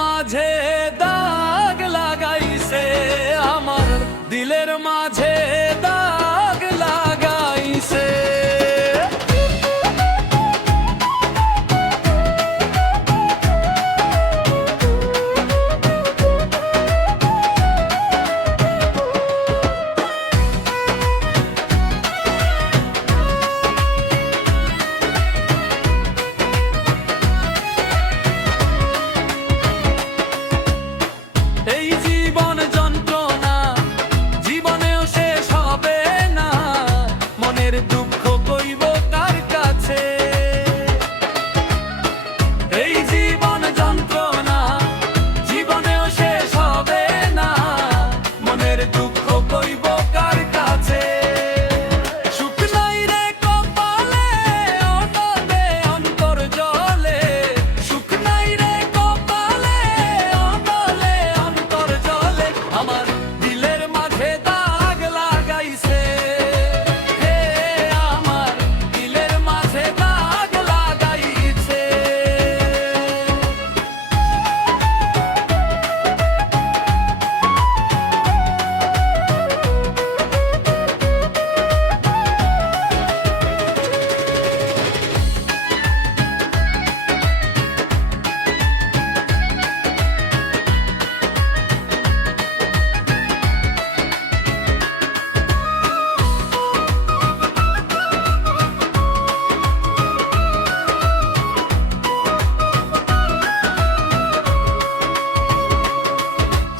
মাঝে দাগ লাগাইছে, আমার দিলের মাঝে দাগ লাগাইছে। এই জীবন যন্ত্রণা জীবনেও শেষ হবে না, মনের দুঃখ কইব কার কাছে। এই জীবন যন্ত্রণা জীবনেও শেষ হবে না, মনের দুঃখ কইব কার কাছে। সুখ নাই রে কপালে, অনলে অন্তর জলে, সুখ নাই রে কপালে, অনলে অন্তর জলে, আমার দিলের মাঝে দাগ লাগাইছে। হে আমার দিলের মাঝে দাগ লাগাইছে।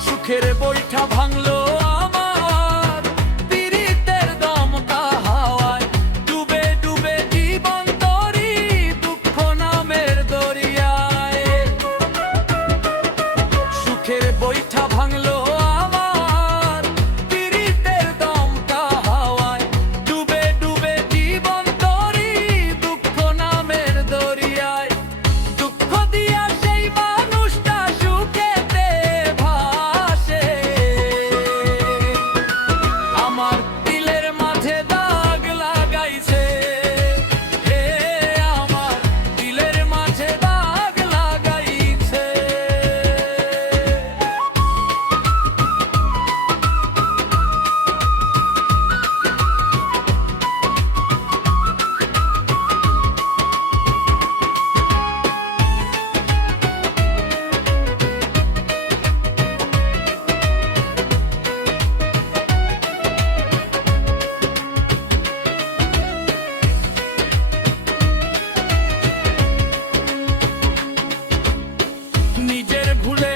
সুখের বৈঠা ভাঙলো আমার পীড়িতের দমকা হাওয়ায়, ডুবে ডুবে জীবন তরি দুঃখ নামের দরিয়ায়। সুখের বৈঠা ভাঙলো আমার পীড়িতের দমকা হাওয়ায়, ডুবে ডুবে জীবন তরি দুঃখ নামের দরিয়ায়। দুঃখ দিয়া সেই মানুষটা সুখেতে ভাসে, আমার দিলের মাঝে দাগ লাগাইছে। হে আমার দিলের মাঝে দাগ লাগাইছে। নিজের ভুলে